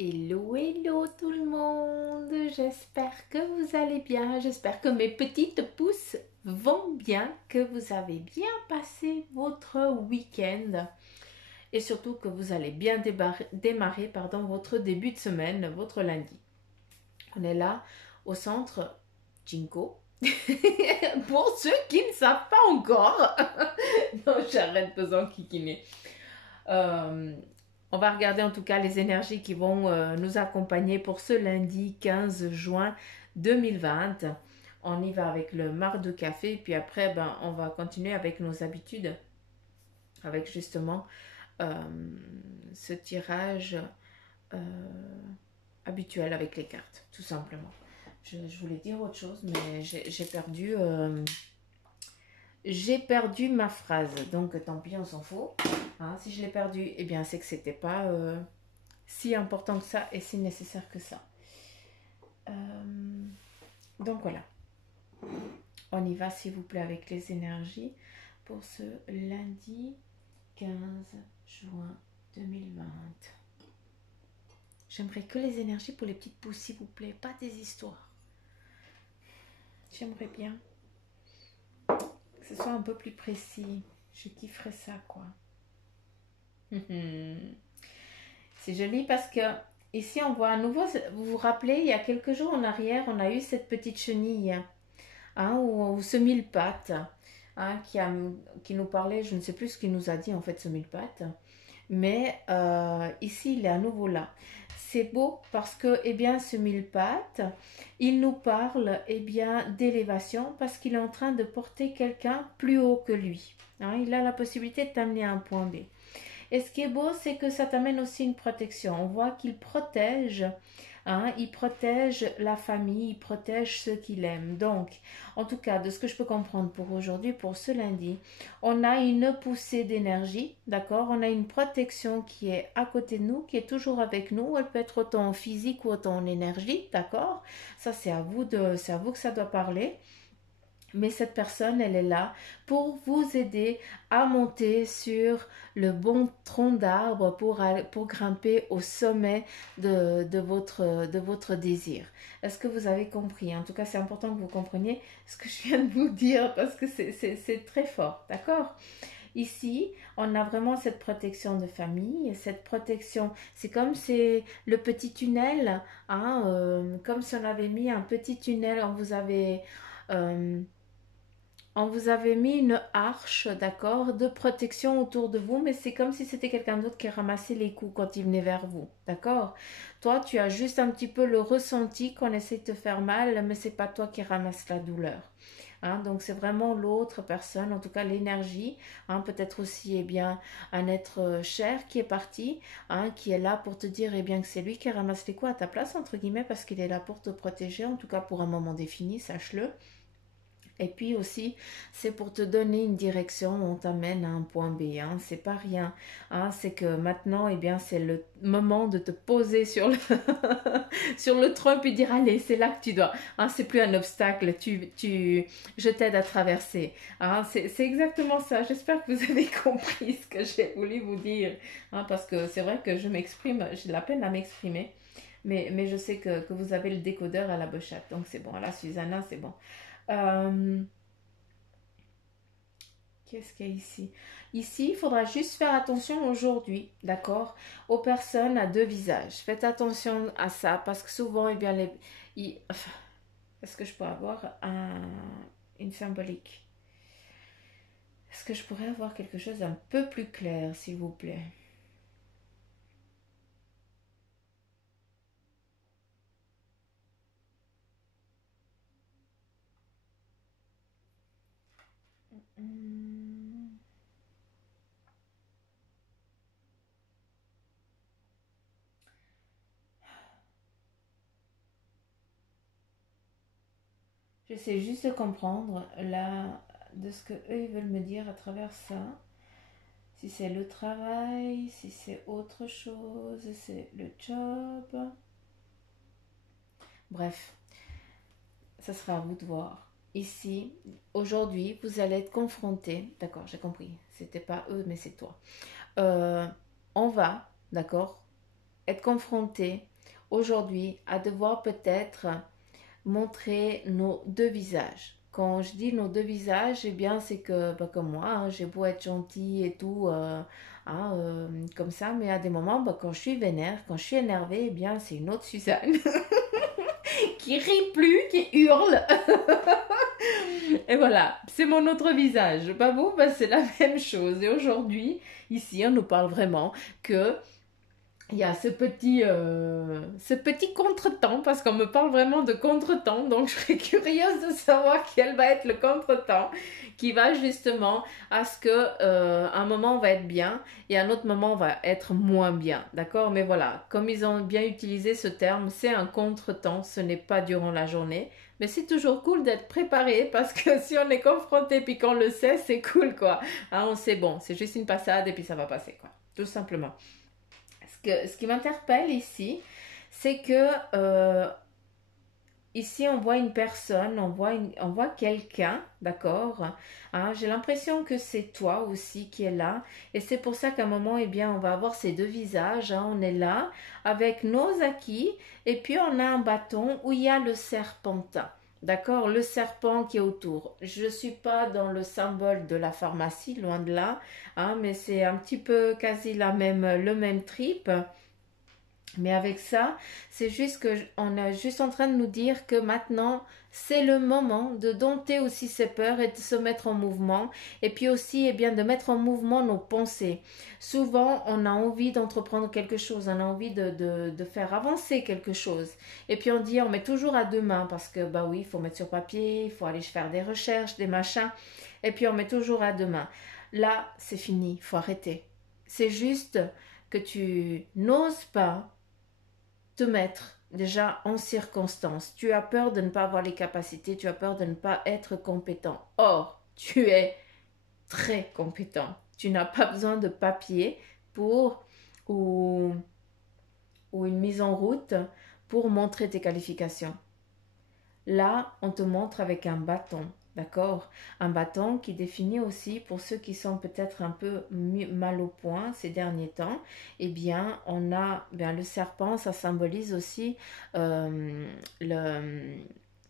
Hello, hello tout le monde, j'espère que vous allez bien, j'espère que mes petites pousses vont bien, que vous avez bien passé votre week-end et surtout que vous allez bien démarrer votre début de semaine, votre lundi. On est là au centre Jinko. Pour ceux qui ne savent pas encore, non j'arrête besoin de kikiner. Euh, on va regarder en tout cas les énergies qui vont nous accompagner pour ce lundi 15 juin 2020. On y va avec le marc de café, puis après, on va continuer avec nos habitudes, avec justement euh, ce tirage euh, habituel avec les cartes, tout simplement. Je voulais dire autre chose, mais j'ai perdu ma phrase, donc tant pis, on s'en fout. Hein, si je l'ai perdu, eh bien c'est que c'était pas si important que ça et si nécessaire que ça. Euh, donc voilà, on y va s'il vous plaît avec les énergies pour ce lundi 15 juin 2020. J'aimerais que les énergies pour les petites pousses s'il vous plaît, pas des histoires. J'aimerais bien que ce soit un peu plus précis. Je kifferais ça quoi. C'est joli parce que ici on voit à nouveau, vous vous rappelez, il y a quelques jours en arrière, on a eu cette petite chenille, hein, ou ce mille-pattes, hein, qui nous parlait, je ne sais plus ce qu'il nous a dit en fait ce mille-pattes, mais ici il est à nouveau là. C'est beau parce que eh bien, ce mille-pattes, il nous parle eh bien, d'élévation parce qu'il est en train de porter quelqu'un plus haut que lui. Hein, il a la possibilité de t'amener à un point B. Et ce qui est beau, c'est que ça t'amène aussi une protection. On voit qu'il protège, hein, il protège la famille, il protège ceux qu'il aime. Donc, en tout cas, de ce que je peux comprendre pour aujourd'hui, pour ce lundi, on a une poussée d'énergie, d'accord? On a une protection qui est à côté de nous, qui est toujours avec nous. Elle peut être autant en physique ou autant en énergie, d'accord? Ça, c'est à vous que ça doit parler. Mais cette personne, elle est là pour vous aider à monter sur le bon tronc d'arbre pour grimper au sommet de votre désir. Est-ce que vous avez compris? En tout cas, c'est important que vous compreniez ce que je viens de vous dire parce que c'est très fort, d'accord? Ici, on a vraiment cette protection de famille, et cette protection, c'est le petit tunnel, hein, comme si on avait mis un petit tunnel, euh, on vous avait mis une arche, d'accord, de protection autour de vous, mais c'est comme si c'était quelqu'un d'autre qui ramassait les coups quand il venait vers vous, d'accord? Toi, tu as juste un petit peu le ressenti qu'on essaie de te faire mal, mais c'est pas toi qui ramasse la douleur. Hein, donc c'est vraiment l'autre personne, en tout cas l'énergie, hein, peut-être aussi eh bien un être cher qui est parti, hein, qui est là pour te dire eh bien que c'est lui qui ramasse les coups à ta place entre guillemets parce qu'il est là pour te protéger, en tout cas pour un moment défini, sache-le. Et puis aussi, c'est pour te donner une direction, on t'amène à un point B. Hein. C'est pas rien. Hein. C'est que maintenant, eh bien, c'est le moment de te poser sur le, sur le tronc puis dire allez, c'est là que tu dois. Hein. C'est plus un obstacle. Je t'aide à traverser. Hein. C'est exactement ça. J'espère que vous avez compris ce que j'ai voulu vous dire. Hein, parce que c'est vrai que je m'exprime, j'ai de la peine à m'exprimer. Mais je sais que vous avez le décodeur à la bochette. Donc c'est bon. Là, Susanna, c'est bon. Euh, Qu'est-ce qu'il y a ici? Ici, il faudra juste faire attention aujourd'hui, d'accord, aux personnes à deux visages. Faites attention à ça parce que souvent, eh bien, enfin, est-ce que je peux avoir une symbolique? Est-ce que je pourrais avoir quelque chose d'un peu plus clair, s'il vous plaît? Hmm. J'essaie juste de comprendre là de ce que eux ils veulent me dire à travers ça. Si c'est le travail, si c'est autre chose, c'est le job. Bref, ça sera à vous de voir. Ici, aujourd'hui, vous allez être confronté. D'accord, j'ai compris. C'était pas eux, mais c'est toi. Euh, on va, d'accord, être confrontés aujourd'hui à devoir peut-être montrer nos deux visages. Quand je dis nos deux visages, eh bien c'est que, bah, comme moi, hein, j'ai beau être gentille et tout, comme ça, mais à des moments, bah, quand je suis vénère, quand je suis énervée, eh bien c'est une autre Suzanne qui rit plus, qui hurle. Et voilà, c'est mon autre visage. Pas vous, bah, c'est la même chose. Et aujourd'hui, ici, on nous parle vraiment que il y a ce petit contretemps, parce qu'on me parle vraiment de contretemps, donc je serais curieuse de savoir quel va être le contretemps qui va justement à ce que un moment on va être bien et un autre moment on va être moins bien, d'accord? Mais voilà, comme ils ont bien utilisé ce terme, c'est un contretemps, ce n'est pas durant la journée, mais c'est toujours cool d'être préparé parce que si on est confronté puis qu'on le sait, c'est cool quoi. Hein, on sait bon, c'est juste une passade et puis ça va passer quoi, tout simplement. Ce qui m'interpelle ici, c'est que ici on voit une personne, on voit quelqu'un, d'accord. Hein, j'ai l'impression que c'est toi aussi qui est là. Et c'est pour ça qu'à un moment, eh bien, on va avoir ces deux visages. Hein, on est là avec nos acquis et puis on a un bâton où il y a le serpentin. D'accord, le serpent qui est autour. Je ne suis pas dans le symbole de la pharmacie, loin de là, hein, mais c'est un petit peu quasi le même trip. Mais avec ça, c'est juste que on est juste en train de nous dire que maintenant, c'est le moment de dompter aussi ses peurs et de se mettre en mouvement. Et puis aussi, eh bien, de mettre en mouvement nos pensées. Souvent, on a envie d'entreprendre quelque chose, on a envie de faire avancer quelque chose. Et puis on dit, on met toujours à demain parce que, bah oui, il faut mettre sur papier, il faut aller faire des recherches, des machins. Et puis on met toujours à demain. Là, c'est fini, il faut arrêter. C'est juste que tu n'oses pas te mettre déjà en circonstance. Tu as peur de ne pas avoir les capacités, tu as peur de ne pas être compétent. Or, tu es très compétent. Tu n'as pas besoin de papier pour ou, ou une mise en route pour montrer tes qualifications. Là, on te montre avec un bâton, d'accord? Un bâton qui définit aussi, pour ceux qui sont peut-être un peu mal au point ces derniers temps, eh bien, on a bien, le serpent, ça symbolise aussi le,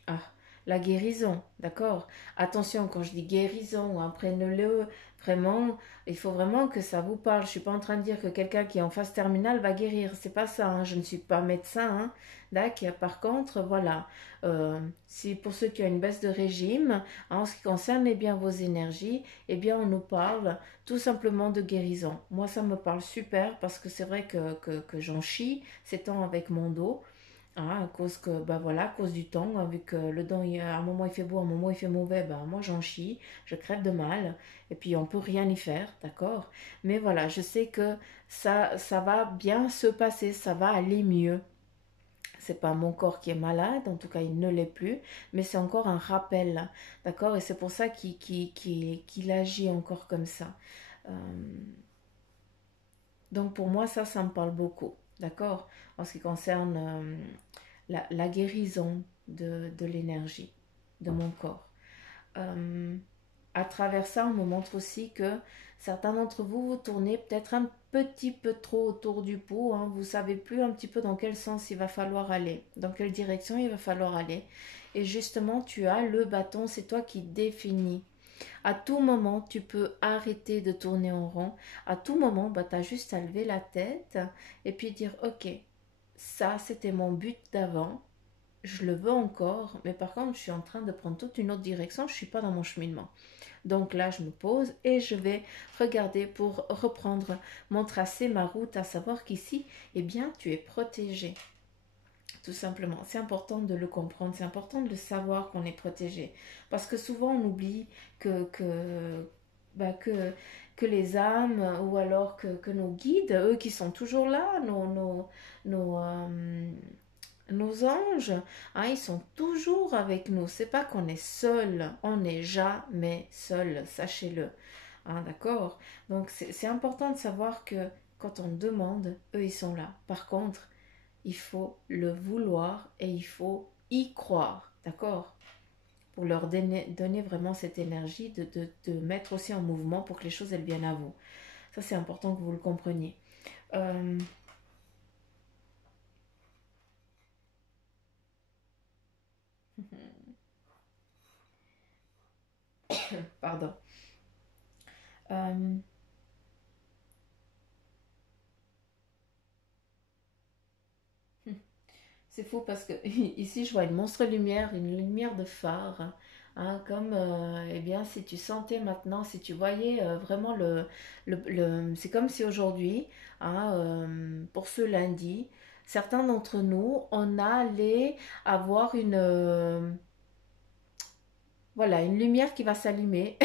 ah, la guérison, d'accord? Attention, quand je dis guérison, hein, prenez-le vraiment, il faut vraiment que ça vous parle. Je ne suis pas en train de dire que quelqu'un qui est en phase terminale va guérir, c'est pas ça, hein, je ne suis pas médecin, hein, d'accord? Par contre, voilà, si pour ceux qui ont une baisse de régime, en ce qui concerne eh bien, vos énergies, eh bien, on nous parle tout simplement de guérison. Moi, ça me parle super parce que c'est vrai que j'en chie ces temps avec mon dos. Ah, à cause que, bah voilà, à cause du temps, hein, vu que le temps, à un moment il fait beau, à un moment il fait mauvais, bah moi j'en chie, je crève de mal, et puis on peut rien y faire, d'accord? Mais voilà, je sais que ça va bien se passer, ça va aller mieux. C'est pas mon corps qui est malade, en tout cas il ne l'est plus, mais c'est encore un rappel, d'accord? Et c'est pour ça qu'il agit encore comme ça. Euh, donc pour moi, ça me parle beaucoup, d'accord? En ce qui concerne la guérison de l'énergie de mon corps. Euh, à travers ça, on me montre aussi que certains d'entre vous, vous tournez peut-être un petit peu trop autour du pot. Hein. Vous ne savez plus un petit peu dans quel sens il va falloir aller, dans quelle direction il va falloir aller. Et justement, tu as le bâton, c'est toi qui définis. À tout moment, tu peux arrêter de tourner en rond. À tout moment, bah, tu as juste à lever la tête et puis dire, ok, ça c'était mon but d'avant, je le veux encore, mais par contre, je suis en train de prendre toute une autre direction, je ne suis pas dans mon cheminement. Donc là, je me pose et je vais regarder pour reprendre mon tracé, ma route, à savoir qu'ici, eh bien, tu es protégé. Tout simplement. C'est important de le comprendre, c'est important de le savoir qu'on est protégé. Parce que souvent, on oublie bah, que les âmes ou alors que nos guides, eux qui sont toujours là, nos, nos anges, hein, ils sont toujours avec nous. C'est pas qu'on est seul, on n'est jamais seul, sachez-le. Hein, d'accord? Donc c'est important de savoir que quand on demande, eux ils sont là. Par contre, il faut le vouloir et il faut y croire, d'accord? Pour leur donner vraiment cette énergie de mettre aussi en mouvement pour que les choses elles viennent à vous. Ça c'est important que vous le compreniez. Euh, Pardon. Euh, c'est fou parce que ici je vois une monstre lumière, une lumière de phare. Hein, comme eh bien si tu sentais maintenant, si tu voyais vraiment c'est comme si aujourd'hui, hein, pour ce lundi, certains d'entre nous, on allait avoir voilà, une lumière qui va s'allumer.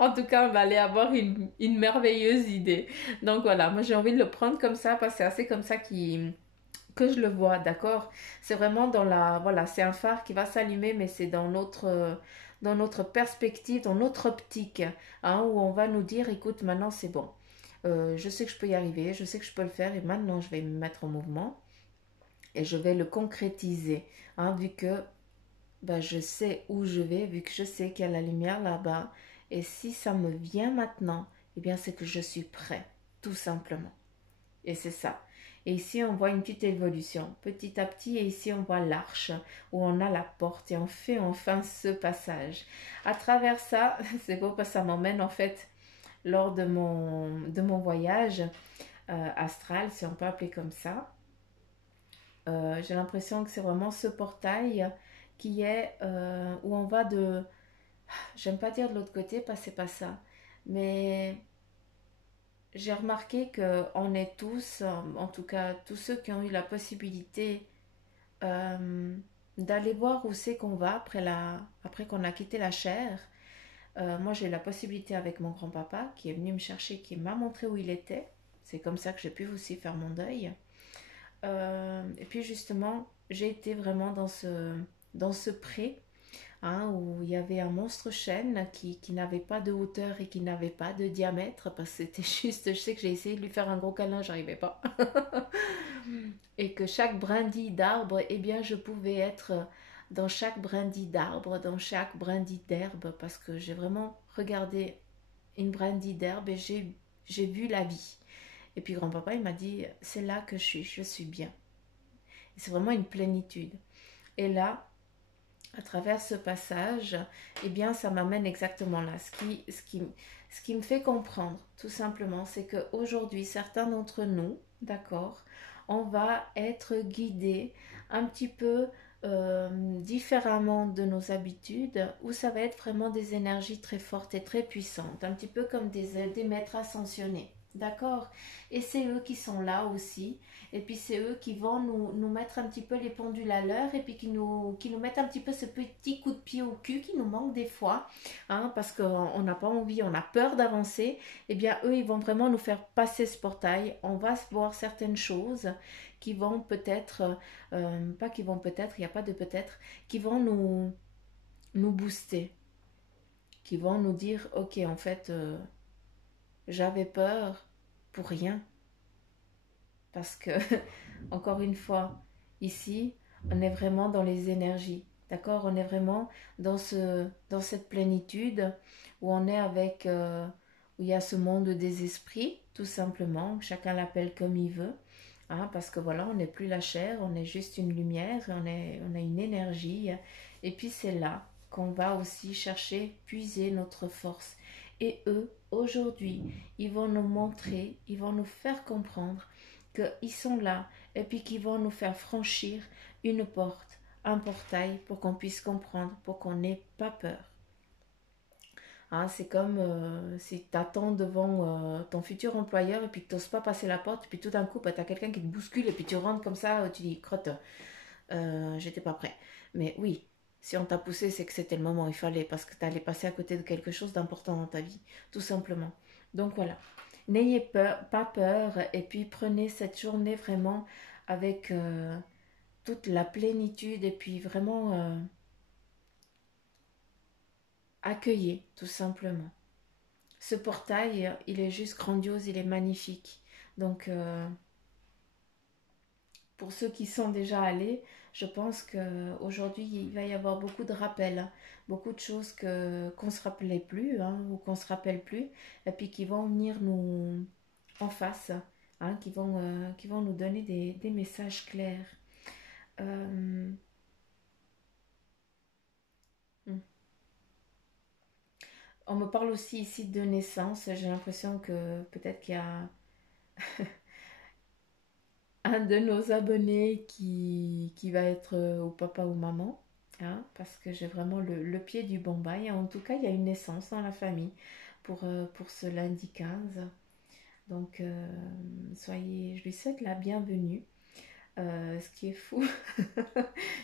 En tout cas, on va aller avoir une merveilleuse idée. Donc voilà, moi j'ai envie de le prendre comme ça parce que c'est assez comme ça que je le vois, d'accord? C'est vraiment dans la... Voilà, c'est un phare qui va s'allumer, mais c'est dans notre perspective, dans notre optique, hein, où on va nous dire, écoute, maintenant c'est bon. Je sais que je peux y arriver, je sais que je peux le faire, et maintenant je vais me mettre en mouvement et je vais le concrétiser, hein, vu que ben, je sais où je vais, vu que je sais qu'il y a la lumière là-bas. Et si ça me vient maintenant, eh bien c'est que je suis prêt, tout simplement. Et c'est ça. Et ici, on voit une petite évolution, petit à petit. Et ici, on voit l'arche où on a la porte et on fait enfin ce passage. À travers ça, c'est beau parce que ça m'emmène en fait lors de mon voyage astral, si on peut appeler comme ça. J'ai l'impression que c'est vraiment ce portail qui est où on va de... J'aime pas dire de l'autre côté parce que c'est pas ça. Mais j'ai remarqué que on est tous, en tout cas tous ceux qui ont eu la possibilité euh, d'aller voir où c'est qu'on va après qu'on a quitté la chair. Moi j'ai eu la possibilité avec mon grand-papa qui est venu me chercher, qui m'a montré où il était. C'est comme ça que j'ai pu aussi faire mon deuil. Et puis justement, j'ai été vraiment dans ce pré, hein, où il y avait un monstre chêne qui n'avait pas de hauteur et qui n'avait pas de diamètre, parce que c'était juste, je sais que j'ai essayé de lui faire un gros câlin, j'arrivais pas. Et que chaque brindille d'arbre, eh bien, je pouvais être dans chaque brindille d'arbre, dans chaque brindille d'herbe, parce que j'ai vraiment regardé une brindille d'herbe et j'ai vu la vie. Et puis grand-papa, il m'a dit, c'est là que je suis bien. Et c'est vraiment une plénitude. Et là, à travers ce passage, eh bien, ça m'amène exactement là. Ce qui me fait comprendre, tout simplement, c'est qu'aujourd'hui, certains d'entre nous, d'accord, on va être guidés un petit peu différemment de nos habitudes, où ça va être vraiment des énergies très fortes et très puissantes, un petit peu comme des maîtres ascensionnés. D'accord. Et c'est eux qui sont là aussi. Et puis c'est eux qui vont nous mettre un petit peu les pendules à l'heure et puis qui nous mettent un petit peu ce petit coup de pied au cul qui nous manque des fois, hein, parce qu'on n'a pas envie, on a peur d'avancer. Eh bien, eux, ils vont vraiment nous faire passer ce portail. On va voir certaines choses qui vont peut-être, pas qui vont peut-être, il n'y a pas de peut-être, qui vont nous booster, qui vont nous dire, ok, en fait, j'avais peur pour rien. Parce que, encore une fois, ici, on est vraiment dans les énergies. D'accord? On est vraiment dans cette plénitude où on est avec, où il y a ce monde des esprits, tout simplement. Chacun l'appelle comme il veut. Hein, parce que voilà, on n'est plus la chair, on est juste une lumière, on a une énergie. Et puis c'est là qu'on va aussi chercher, puiser notre force. Et eux, aujourd'hui, ils vont nous montrer, ils vont nous faire comprendre qu'ils sont là et puis qu'ils vont nous faire franchir une porte, un portail pour qu'on puisse comprendre, pour qu'on n'ait pas peur. Hein, c'est comme si tu attends devant ton futur employeur et puis que tu n'oses pas passer la porte, et puis tout d'un coup, bah, tu as quelqu'un qui te bouscule et puis tu rentres comme ça, tu dis, crotte, j'étais pas prêt. Mais oui, si on t'a poussé, c'est que c'était le moment, il fallait, parce que tu allais passer à côté de quelque chose d'important dans ta vie, tout simplement. Donc voilà, n'ayez peur, pas peur, et puis prenez cette journée vraiment avec toute la plénitude, et puis vraiment accueillez, tout simplement. Ce portail, il est juste grandiose, il est magnifique. Donc, pour ceux qui sont déjà allés, je pense qu'aujourd'hui, il va y avoir beaucoup de rappels, hein, beaucoup de choses qu'on ne se rappelait plus, hein, ou qu'on ne se rappelle plus, et puis qui vont venir nous en face, hein, qui vont nous donner des messages clairs. Euh, On me parle aussi ici de naissance. J'ai l'impression que peut-être qu'il y a un de nos abonnés qui va être au papa ou maman. Hein, parce que j'ai vraiment le pied du Bombay. En tout cas, il y a une naissance dans la famille pour ce lundi 15. Donc, soyez, je lui souhaite la bienvenue. Ce qui est fou,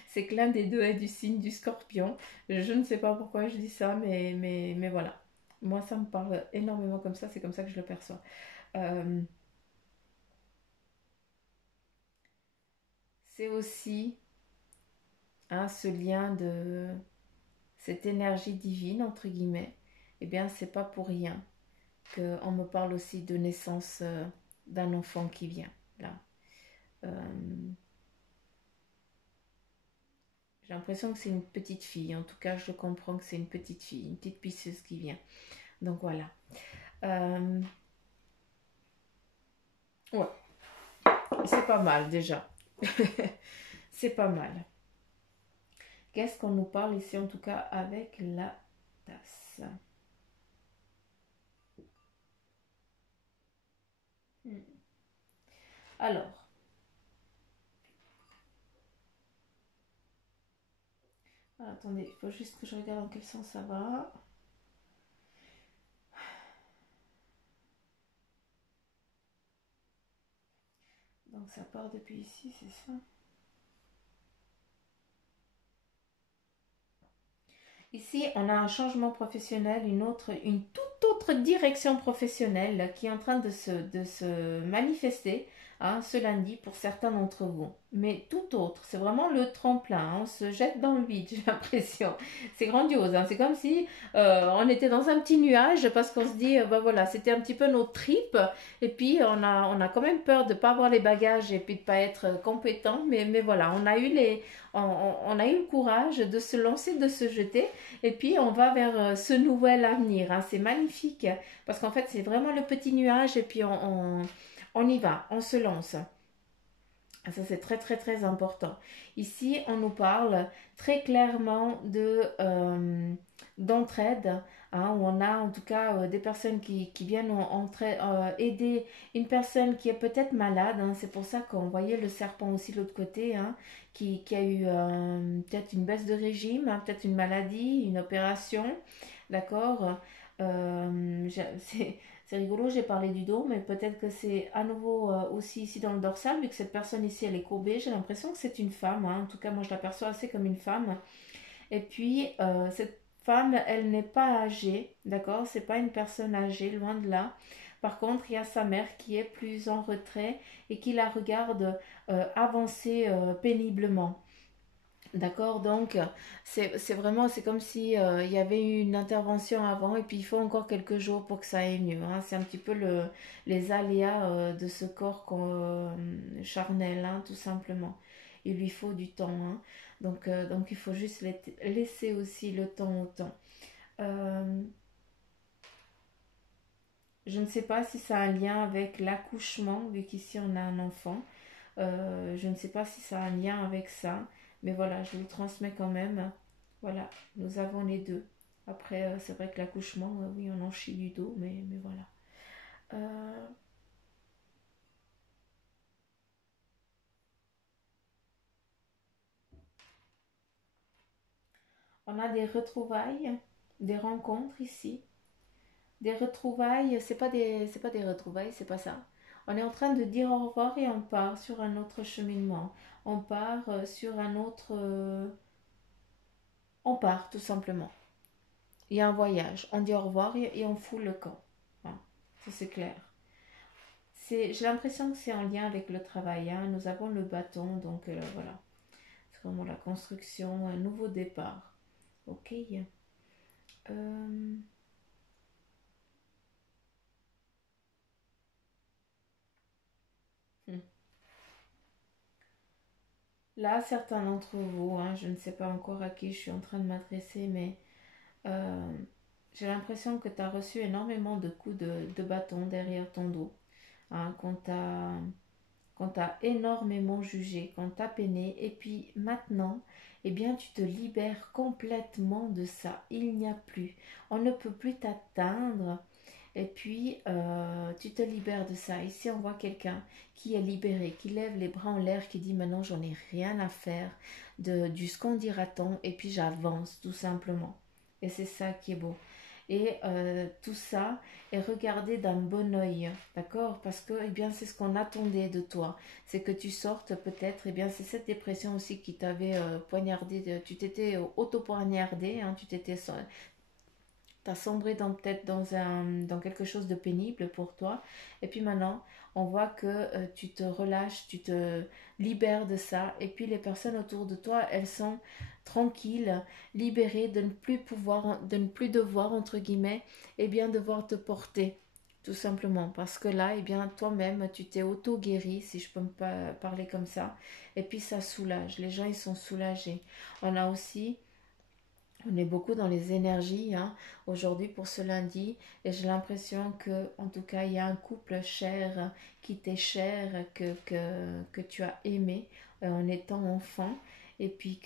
c'est que l'un des deux est du signe du scorpion. Je ne sais pas pourquoi je dis ça, mais voilà. Moi, ça me parle énormément comme ça, c'est comme ça que je le perçois. Euh, c'est aussi hein, ce lien de cette énergie divine, entre guillemets. Eh bien, c'est pas pour rien qu'on me parle aussi de naissance d'un enfant qui vient, là. Euh, j'ai l'impression que c'est une petite fille. En tout cas, je comprends que c'est une petite fille, une petite pisceuse qui vient. Donc voilà. Euh, ouais, c'est pas mal déjà. C'est pas mal. Qu'est-ce qu'on nous parle ici en tout cas avec la tasse? Alors, attendez, il faut juste que je regarde dans quel sens ça va. Donc ça part depuis ici, c'est ça? Ici, on a un changement professionnel, une toute autre direction professionnelle qui est en train de se manifester hein, ce lundi pour certains d'entre vous. Mais tout autre, c'est vraiment le tremplin, hein, on se jette dans le vide, j'ai l'impression. C'est grandiose, hein, c'est comme si on était dans un petit nuage parce qu'on se dit, bah voilà, c'était un petit peu notre trip. Et puis on a quand même peur de ne pas avoir les bagages et puis de ne pas être compétent. Mais voilà, on a eu le courage de se lancer, de se jeter. Et puis, on va vers ce nouvel avenir. Hein. C'est magnifique parce qu'en fait, c'est vraiment le petit nuage et puis on y va, on se lance. Ça, c'est très, très, très important. Ici, on nous parle très clairement d'entraide, hein, où on a en tout cas des personnes qui viennent aider une personne qui est peut-être malade. Hein. C'est pour ça qu'on voyait le serpent aussi de l'autre côté, hein, qui a eu peut-être une baisse de régime, hein, peut-être une maladie, une opération. D'accord. C'est rigolo, j'ai parlé du dos, mais peut-être que c'est à nouveau aussi ici dans le dorsal, vu que cette personne ici elle est courbée. J'ai l'impression que c'est une femme, hein. En tout cas moi je l'aperçois assez comme une femme. Et puis cette femme, elle n'est pas âgée, d'accord? C'est pas une personne âgée, loin de là. Par contre, il y a sa mère qui est plus en retrait et qui la regarde avancer péniblement. D'accord, donc c'est vraiment, c'est comme si il y avait eu une intervention avant et puis il faut encore quelques jours pour que ça aille mieux. Hein. C'est un petit peu les aléas de ce corps charnel, hein, tout simplement. Il lui faut du temps. Hein. Donc il faut juste laisser aussi le temps au temps. Euh, je ne sais pas si ça a un lien avec l'accouchement, vu qu'ici on a un enfant. Je ne sais pas si ça a un lien avec ça, mais voilà, je vous le transmets quand même. Voilà, nous avons les deux. Après, c'est vrai que l'accouchement, oui, on en chie du dos, mais voilà. Euh, on a des retrouvailles, des rencontres ici. Des retrouvailles, c'est pas des retrouvailles, c'est pas ça. On est en train de dire au revoir et on part sur un autre cheminement. On part sur un autre... on part tout simplement. Il y a un voyage. On dit au revoir et on fout le camp. Hein, ça c'est clair. J'ai l'impression que c'est en lien avec le travail. Hein. Nous avons le bâton, donc voilà. C'est vraiment la construction, un nouveau départ. Ok. Euh, hmm. Là, certains d'entre vous, hein, je ne sais pas encore à qui je suis en train de m'adresser, mais euh, j'ai l'impression que tu as reçu énormément de coups de bâton derrière ton dos. Hein, qu'on t'a énormément jugé, qu'on t'a peiné, et puis maintenant, eh bien, tu te libères complètement de ça. Il n'y a plus. On ne peut plus t'atteindre. Et puis, tu te libères de ça. Ici, on voit quelqu'un qui est libéré, qui lève les bras en l'air, qui dit maintenant, j'en ai rien à faire du ce qu'on dira-t-on, et puis j'avance tout simplement. Et c'est ça qui est beau. Et tout ça est regardé d'un bon oeil, d'accord? Parce que, eh bien, c'est ce qu'on attendait de toi. C'est que tu sortes peut-être, eh bien, c'est cette dépression aussi qui t'avait poignardé, tu t'étais auto-poignardé, hein, t'as sombré peut-être dans quelque chose de pénible pour toi. Et puis maintenant, on voit que tu te relâches, tu te libères de ça. Et puis les personnes autour de toi, elles sont tranquilles, libérées de ne plus devoir, entre guillemets, eh bien, devoir te porter. Tout simplement. Parce que là, eh bien, toi-même, tu t'es auto-guéri, si je peux me parler comme ça. Et puis ça soulage. Les gens, ils sont soulagés. On a aussi on est beaucoup dans les énergies hein, aujourd'hui pour ce lundi et j'ai l'impression que en tout cas il y a un couple cher qui t'est cher, que tu as aimé en étant enfant et puis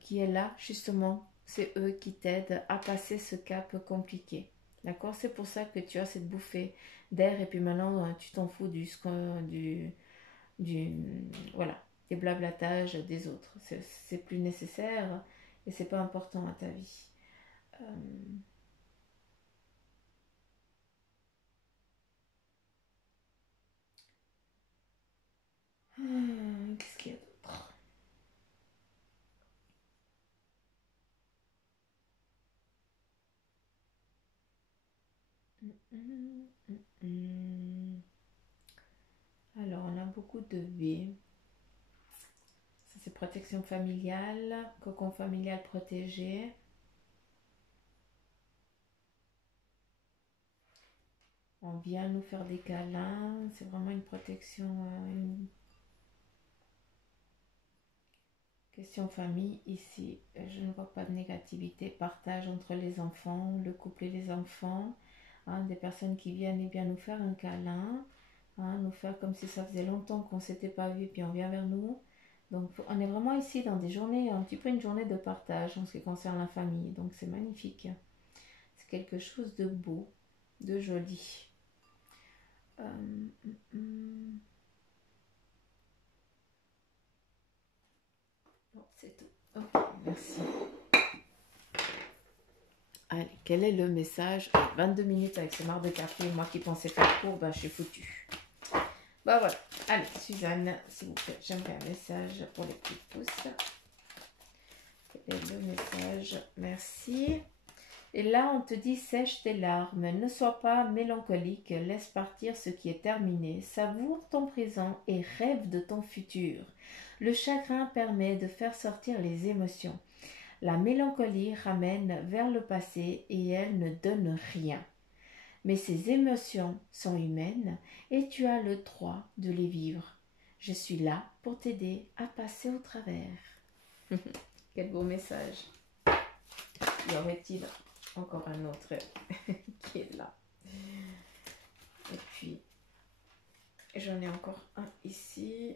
qui est là justement, c'est eux qui t'aident à passer ce cap compliqué. D'accord? C'est pour ça que tu as cette bouffée d'air et puis maintenant tu t'en fous du voilà, des blablatages des autres. C'est plus nécessaire et c'est pas important à ta vie. Euh, Qu'est-ce qu'il y a d'autre? Hum, hum, hum. Alors, on a beaucoup de V. Ça, c'est protection familiale, cocon familial protégé. On vient nous faire des câlins. C'est vraiment une protection, une question famille ici. Je ne vois pas de négativité. Partage entre les enfants, le couple et les enfants. Hein, des personnes qui viennent et bien nous faire un câlin. Hein, nous faire comme si ça faisait longtemps qu'on ne s'était pas vu, puis on vient vers nous. Donc on est vraiment ici dans des journées, un petit peu une journée de partage en ce qui concerne la famille. Donc c'est magnifique. C'est quelque chose de beau, de joli. Bon, c'est tout. Ok, merci. Allez, quel est le message? 22 minutes avec ce marre de café. Moi qui pensais faire court, ben je suis foutue. Bah voilà. Allez, Suzanne, s'il vous plaît, j'aimerais un message pour les petits pouces. Quel est le message? Merci. Et là, on te dit, sèche tes larmes, ne sois pas mélancolique, laisse partir ce qui est terminé, savoure ton présent et rêve de ton futur. Le chagrin permet de faire sortir les émotions. La mélancolie ramène vers le passé et elle ne donne rien. Mais ces émotions sont humaines et tu as le droit de les vivre. Je suis là pour t'aider à passer au travers. Quel beau message. Y aurait-il encore un autre qui est là? Et puis, j'en ai encore un ici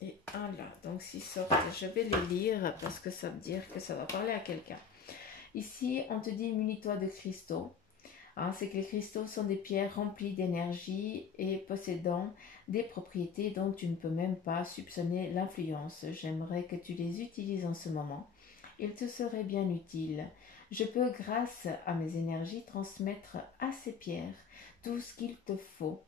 et un là. Donc, s'ils sortent, je vais les lire parce que ça veut dire que ça va parler à quelqu'un. Ici, on te dit munis-toi de cristaux. Hein, c'est que les cristaux sont des pierres remplies d'énergie et possédant des propriétés dont tu ne peux même pas soupçonner l'influence. J'aimerais que tu les utilises en ce moment. Il te serait bien utile. Je peux, grâce à mes énergies, transmettre à ces pierres tout ce qu'il te faut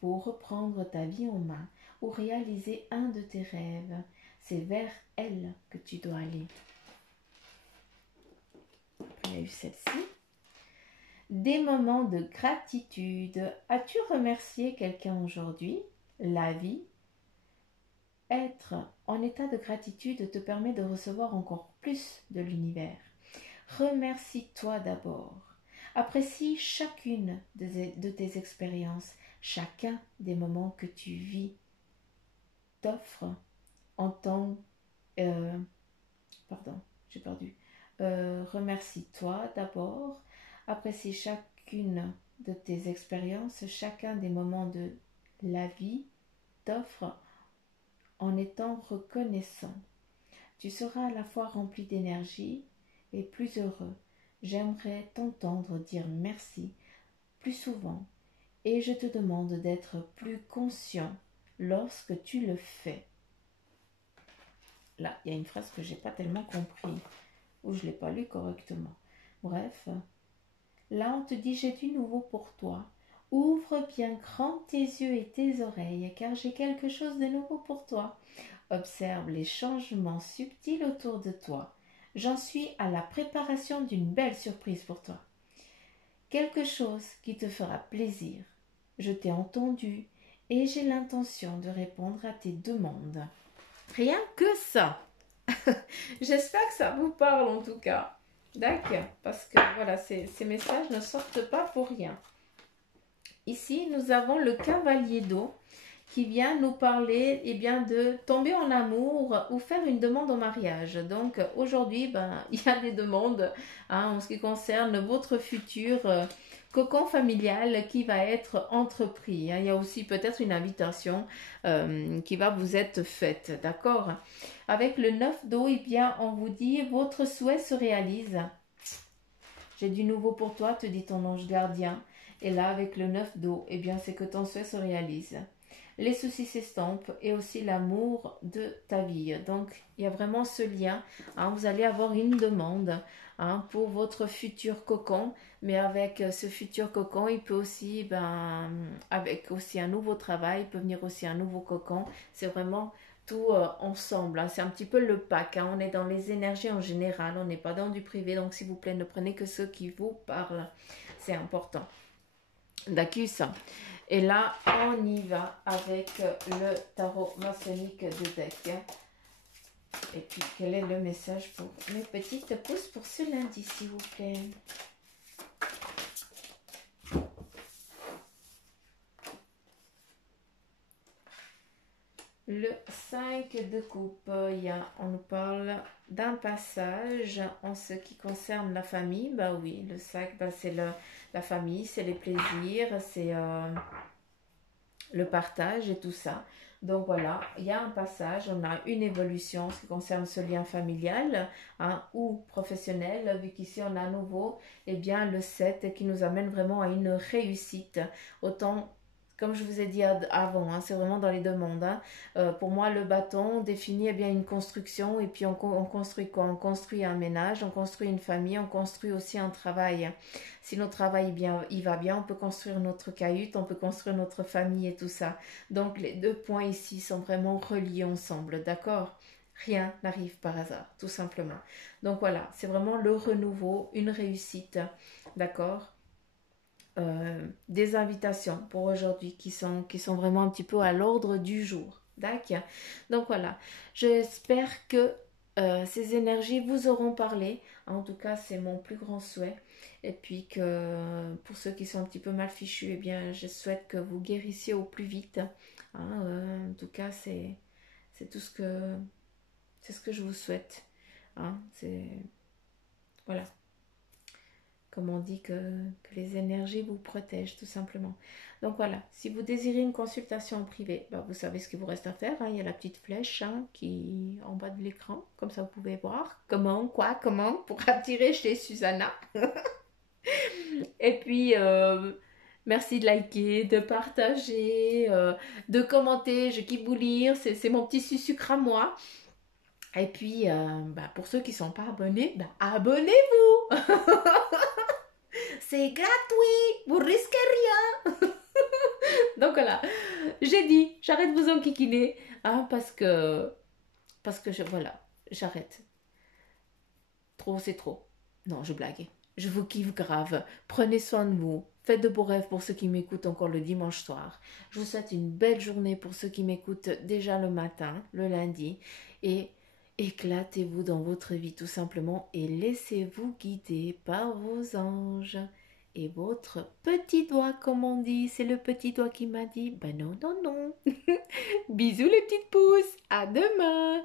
pour reprendre ta vie en main ou réaliser un de tes rêves. C'est vers elles que tu dois aller. Après, il y a eu celle-ci. Des moments de gratitude. As-tu remercié quelqu'un aujourd'hui? La vie. Être en état de gratitude te permet de recevoir encore plus de l'univers. Remercie-toi d'abord. Apprécie chacune de tes expériences, chacun des moments que tu vis. T'offre en tant... pardon, j'ai perdu. Remercie-toi d'abord. Apprécie chacune de tes expériences, chacun des moments de la vie t'offre en étant reconnaissant. Tu seras à la fois rempli d'énergie et plus heureux. J'aimerais t'entendre dire merci plus souvent et je te demande d'être plus conscient lorsque tu le fais. Là, il y a une phrase que je n'ai pas tellement compris ou je ne l'ai pas lu correctement. Bref, là on te dit j'ai du nouveau pour toi. Ouvre bien grand tes yeux et tes oreilles car j'ai quelque chose de nouveau pour toi. Observe les changements subtils autour de toi. J'en suis à la préparation d'une belle surprise pour toi. Quelque chose qui te fera plaisir. Je t'ai entendu et j'ai l'intention de répondre à tes demandes. Rien que ça. J'espère que ça vous parle en tout cas. D'accord, parce que voilà, ces messages ne sortent pas pour rien. Ici, nous avons le cavalier d'eau qui vient nous parler de tomber en amour ou faire une demande en mariage. Donc aujourd'hui, il y a des demandes en ce qui concerne votre futur cocon familial qui va être entrepris. Il y a aussi peut-être une invitation qui va vous être faite, d'accord? Avec le 9 d'eau, on vous dit votre souhait se réalise. J'ai du nouveau pour toi, te dit ton ange gardien. Et là, avec le 9 d'eau, c'est que ton souhait se réalise. Les soucis s'estompent et aussi l'amour de ta vie. Donc, il y a vraiment ce lien. Vous allez avoir une demande pour votre futur cocon. Mais avec ce futur cocon, il peut aussi, avec aussi un nouveau travail, il peut venir aussi un nouveau cocon. C'est vraiment tout ensemble. C'est un petit peu le pack. On est dans les énergies en général. On n'est pas dans du privé. Donc, s'il vous plaît, ne prenez que ceux qui vous parlent. C'est important. D'accord. Et là, on y va avec le tarot maçonnique de deck. Et puis, quel est le message pour mes petites pousses pour ce lundi, s'il vous plaît? Le 5 de coupe, on nous parle d'un passage en ce qui concerne la famille. Oui, le 5, c'est la famille, c'est les plaisirs, c'est le partage et tout ça. Donc voilà, il y a un passage, on a une évolution en ce qui concerne ce lien familial ou professionnel, vu qu'ici on a à nouveau le 7 qui nous amène vraiment à une réussite. Autant, comme je vous ai dit avant, c'est vraiment dans les deux mondes. Pour moi, le bâton définit une construction et puis on construit quoi? On construit un ménage, on construit une famille, on construit aussi un travail. Si notre travail il va bien, on peut construire notre cahute, on peut construire notre famille et tout ça. Donc les deux points ici sont vraiment reliés ensemble, d'accord? Rien n'arrive par hasard, tout simplement. Donc voilà, c'est vraiment le renouveau, une réussite, d'accord? Des invitations pour aujourd'hui qui sont vraiment un petit peu à l'ordre du jour. D'accord. Donc voilà, j'espère que ces énergies vous auront parlé. En tout cas, c'est mon plus grand souhait. Et puis que pour ceux qui sont un petit peu mal fichus, je souhaite que vous guérissiez au plus vite. En tout cas, c'est tout ce que je vous souhaite. Voilà. Comme on dit que les énergies vous protègent tout simplement. Donc voilà, si vous désirez une consultation en privé, vous savez ce qu'il vous reste à faire. Il y a la petite flèche qui est en bas de l'écran, comme ça vous pouvez voir comment pour attirer chez Susanna. Et puis, merci de liker, de partager, de commenter. Je kiffe vous lire, c'est mon petit sucre à moi. Et puis, pour ceux qui ne sont pas abonnés, abonnez-vous. C'est gratuit, vous risquez rien. Donc voilà, j'ai dit, j'arrête de vous enquiquiner, parce que voilà, j'arrête. Trop, c'est trop. Non, je blague. Je vous kiffe grave. Prenez soin de vous. Faites de beaux rêves pour ceux qui m'écoutent encore le dimanche soir. Je vous souhaite une belle journée pour ceux qui m'écoutent déjà le matin, le lundi. Et éclatez-vous dans votre vie tout simplement et laissez-vous guider par vos anges. Et votre petit doigt, comme on dit, c'est le petit doigt qui m'a dit, non, non, non. Bisous les petites pousses, à demain.